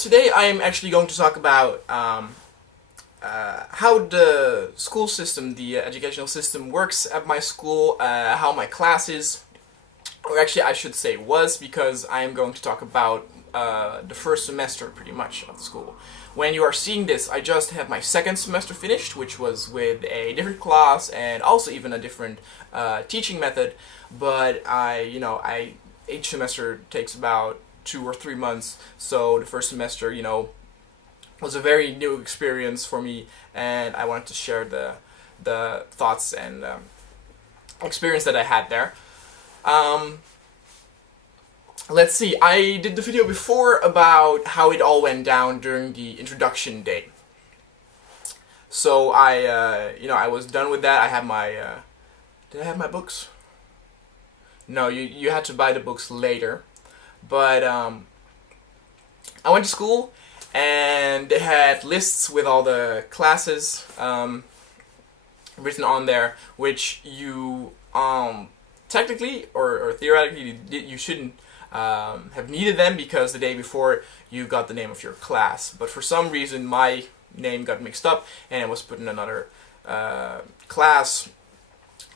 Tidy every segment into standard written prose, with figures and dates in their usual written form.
today I am actually going to talk about how the school system, the educational system works at my school, how my classes, or actually I should say was, because I am going to talk about the first semester pretty much of the school. When you are seeing this, I just have my second semester finished, which was with a different class and also even a different teaching method, but each semester takes about 2 or 3 months, so the first semester, was a very new experience for me, and I wanted to share the thoughts and experience that I had there. Let's see, I did the video before about how it all went down during the introduction day. So I was done with that. I had my, did I have my books? No, you had to buy the books later. But I went to school, and they had lists with all the classes written on there, which you technically or theoretically you shouldn't have needed them, because the day before you got the name of your class. But for some reason my name got mixed up and it was put in another class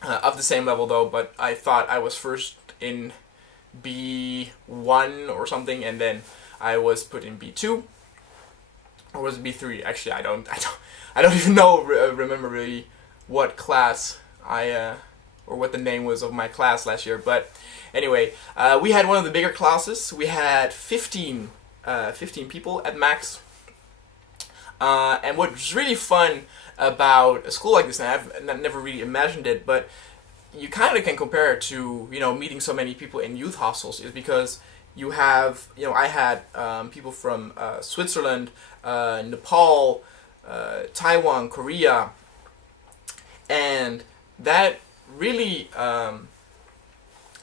of the same level though, but I thought I was first in B1 or something, and then I was put in B2, or was it B3? Actually, I don't even know. Remember really what class or what the name was of my class last year. But anyway, we had one of the bigger classes. We had 15 people at max. And what was really fun about a school like this, and I've never really imagined it, but you kind of can compare it to, meeting so many people in youth hostels, is because you have, I had people from Switzerland, Nepal, Taiwan, Korea, and that really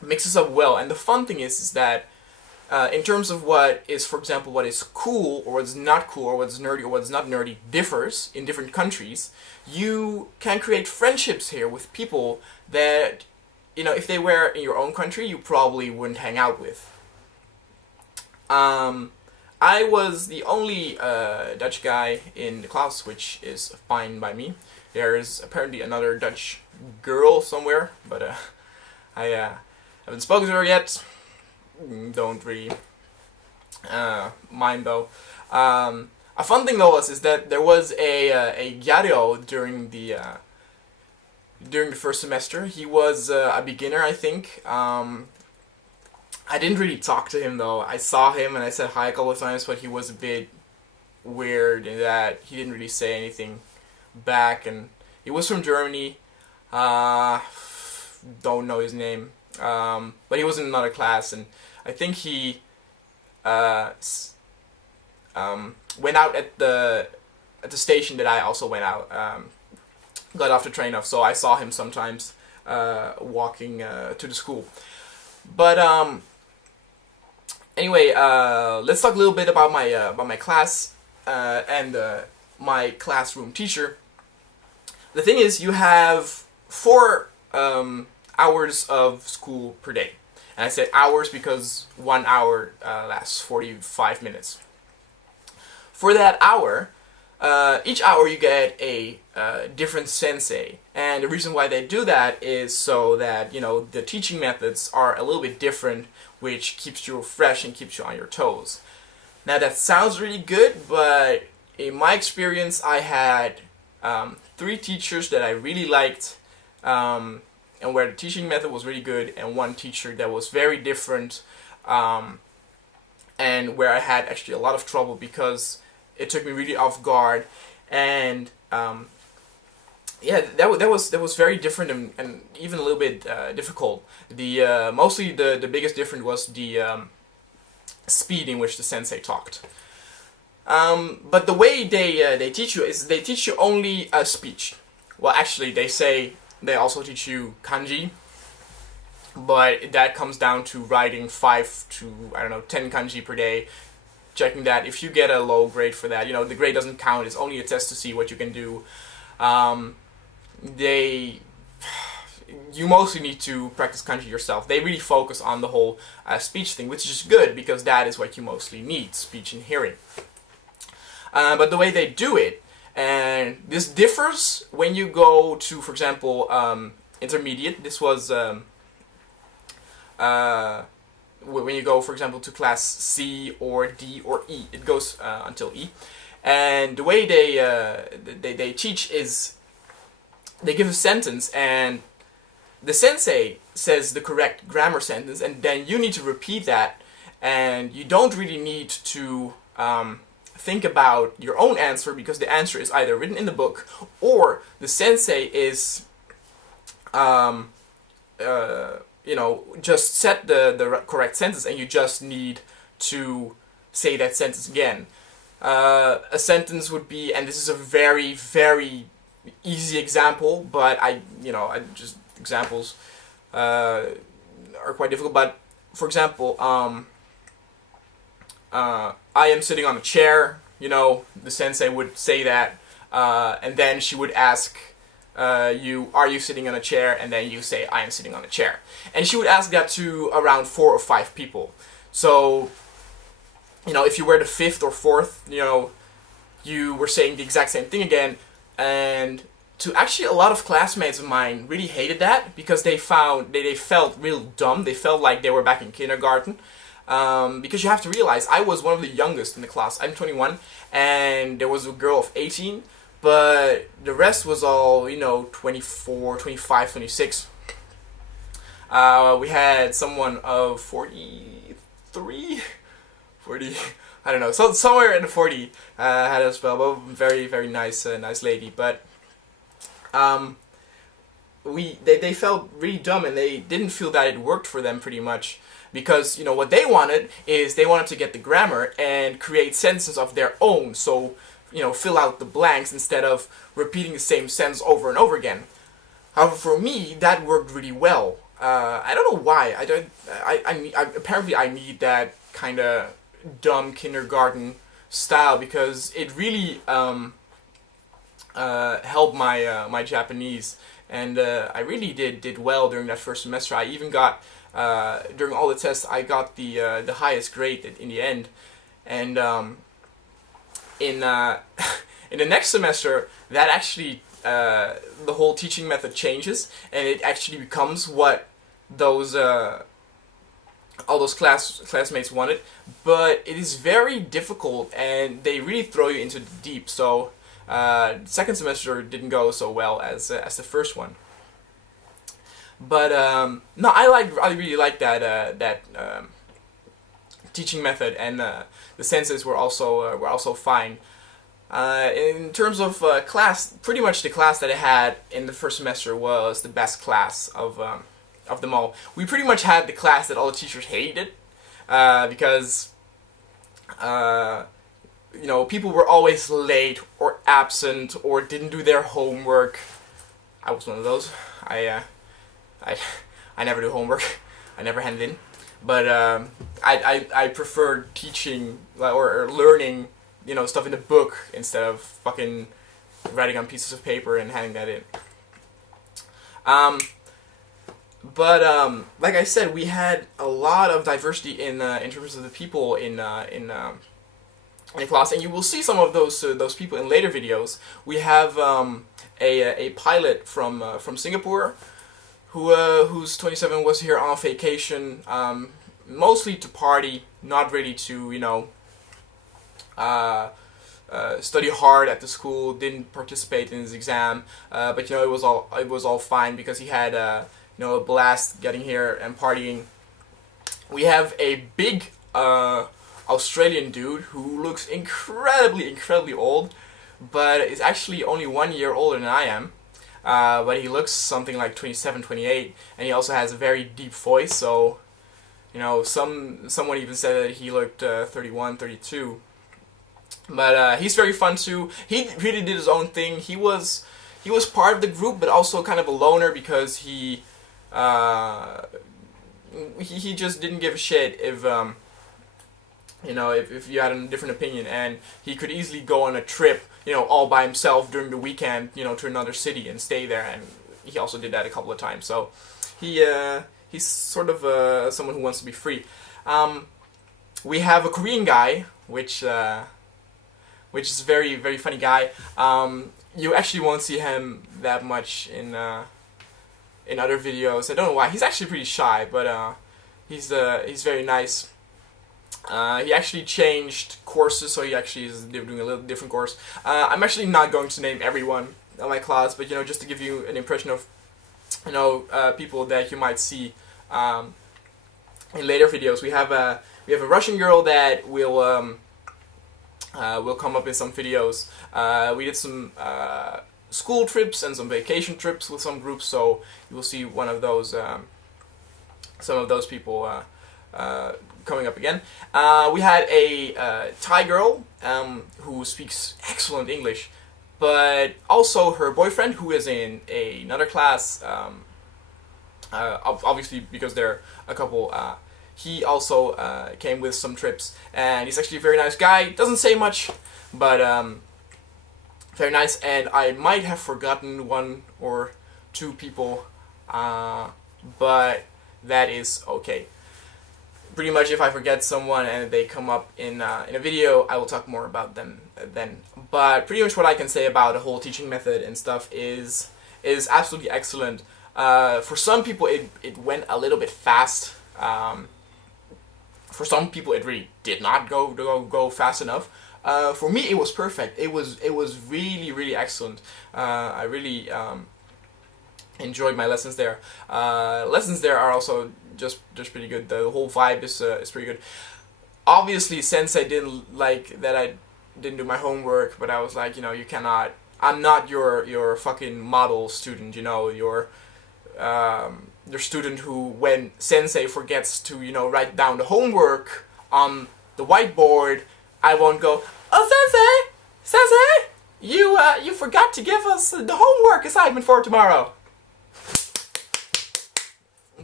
mixes up well. And the fun thing is that in terms of what is, for example, what is cool or what's not cool, or what's nerdy or what's not nerdy, differs in different countries. You can create friendships here with people that, if they were in your own country, you probably wouldn't hang out with. I was the only Dutch guy in the class, which is fine by me. There is apparently another Dutch girl somewhere, but I haven't spoken to her yet. Don't really mind though. A fun thing though is that there was a Gyaru0 during the first semester. He was a beginner, I think. I didn't really talk to him though. I saw him and I said hi a couple of times, but he was a bit weird in that he didn't really say anything back. And he was from Germany. Don't know his name. But he was in another class, and I think he went out at the station that I also went out. Got off the train off, so I saw him sometimes walking to the school. But anyway, let's talk a little bit about my class and my classroom teacher. The thing is, you have 4 hours of school per day. And I said hours because 1 hour lasts 45 minutes. For that hour, each hour you get a different sensei. And the reason why they do that is so that, the teaching methods are a little bit different, which keeps you fresh and keeps you on your toes. Now that sounds really good, but in my experience I had 3 teachers that I really liked, and where the teaching method was really good, and 1 teacher that was very different, and where I had actually a lot of trouble because it took me really off guard. And yeah, that was very different and even a little bit difficult. Mostly the biggest difference was the speed in which the sensei talked. But the way they teach you is they teach you only a speech. Well, actually, they also teach you kanji, but that comes down to writing 5 to 10 kanji per day. Checking that if you get a low grade for that, the grade doesn't count. It's only a test to see what you can do. You mostly need to practice kanji yourself. They really focus on the whole speech thing, which is good because that is what you mostly need, speech and hearing. but the way they do it, and this differs when you go to, for example, intermediate. This was when you go, for example, to class C or D or E. It goes until E, and the way they teach is they give a sentence, and the sensei says the correct grammar sentence, and then you need to repeat that, and you don't really need to think about your own answer, because the answer is either written in the book or the sensei is just set the correct sentence, and you just need to say that sentence again. A sentence would be, and this is a very, very easy example, but examples are quite difficult. But for example, I am sitting on a chair. The sensei would say that, and then she would ask you, are you sitting on a chair? And then you say, I am sitting on a chair. And she would ask that to around 4 or 5 people. So, if you were the 5th or 4th, you were saying the exact same thing again. And actually, a lot of classmates of mine really hated that, because they felt real dumb. They felt like they were back in kindergarten. Because you have to realize, I was one of the youngest in the class. I'm 21, and there was a girl of 18, but the rest was all, 24, 25, 26. We had someone of 43, 40, I don't know, so somewhere in the 40 had as well, but very, very nice, nice lady. But they felt really dumb, and they didn't feel that it worked for them pretty much. Because, what they wanted is they wanted to get the grammar and create sentences of their own. So, fill out the blanks instead of repeating the same sentence over and over again. However, for me, that worked really well. I don't know why. Apparently I need that kind of dumb kindergarten style, because it really helped my Japanese. And I really did well during that first semester. I even got... during all the tests, I got the highest grade in the end, and in the next semester, that actually the whole teaching method changes, and it actually becomes what those all those classmates wanted. But it is very difficult, and they really throw you into the deep. So second semester didn't go so well as the first one. But no, I really like that teaching method, and the senses were also fine. In terms of class, pretty much the class that I had in the first semester was the best class of them all. We pretty much had the class that all the teachers hated, because people were always late or absent or didn't do their homework. I was one of those. I never do homework. I never hand it in. But I prefer teaching or learning, stuff in the book instead of fucking writing on pieces of paper and handing that in. But like I said, we had a lot of diversity in terms of the people in the class, and you will see some of those people in later videos. We have a pilot from Singapore, who's 27, was here on vacation, mostly to party, not really to study hard at the school. Didn't participate in his exam, but it was all fine, because he had a blast getting here and partying. We have a big Australian dude who looks incredibly old, but is actually only 1 year older than I am. But he looks something like 27, 28, and he also has a very deep voice, so, someone even said that he looked 31, 32. But he's very fun too. He really did his own thing. He was part of the group, but also kind of a loner, because he just didn't give a shit if you had a different opinion, and he could easily go on a trip, all by himself during the weekend, to another city and stay there, and he also did that a couple of times. So he's sort of someone who wants to be free. We have a Korean guy, which which is a very, very funny guy. You actually won't see him that much in other videos. I don't know why. He's actually pretty shy, but he's very nice. He actually changed courses, so he actually is doing a little different course. I'm actually not going to name everyone in my class, but just to give you an impression of people that you might see in later videos. We have a Russian girl that will come up in some videos. We did some school trips and some vacation trips with some groups, so you will see one of those, some of those people coming up again. We had a Thai girl who speaks excellent English, but also her boyfriend, who is in another class, obviously because they're a couple, he also came with some trips, and he's actually a very nice guy. Doesn't say much, but very nice. And I might have forgotten one or two people, but that is okay. Pretty much, if I forget someone and they come up in a video, I will talk more about them then. But pretty much what I can say about the whole teaching method and stuff is absolutely excellent. For some people, it went a little bit fast. For some people, it really did not go fast enough. For me, it was perfect. It was really, really excellent. I really enjoyed my lessons there. Lessons there are also just pretty good. The whole vibe is pretty good. Obviously, Sensei didn't like that I didn't do my homework, but I was like, you cannot. I'm not your fucking model student. Your student who, when Sensei forgets to write down the homework on the whiteboard, I won't go, "Oh, Sensei, you forgot to give us the homework assignment for tomorrow."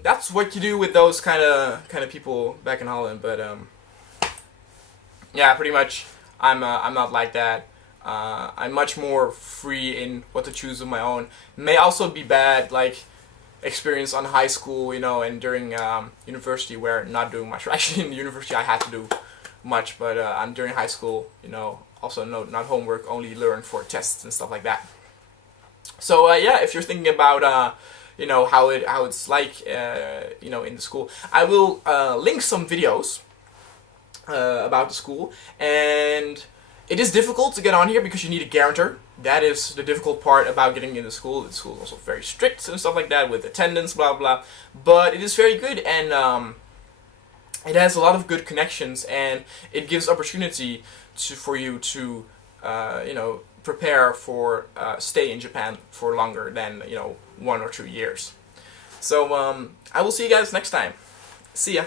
That's what you do with those kind of people back in Holland, but yeah, pretty much I'm not like that. I'm much more free in what to choose of my own. May also be bad, like experience on high school, and during university, where not doing much. Actually, in the university I had to do much, but during high school, also not homework, only learn for tests and stuff like that. So yeah, if you're thinking about how it's like in the school, I will link some videos about the school. And it is difficult to get on here because you need a guarantor. That is the difficult part about getting into school. The school is also very strict and stuff like that with attendance, blah blah. But it is very good, and it has a lot of good connections, and it gives opportunity for you to prepare for stay in Japan for longer than 1 or 2 years. So I will see you guys next time. See ya.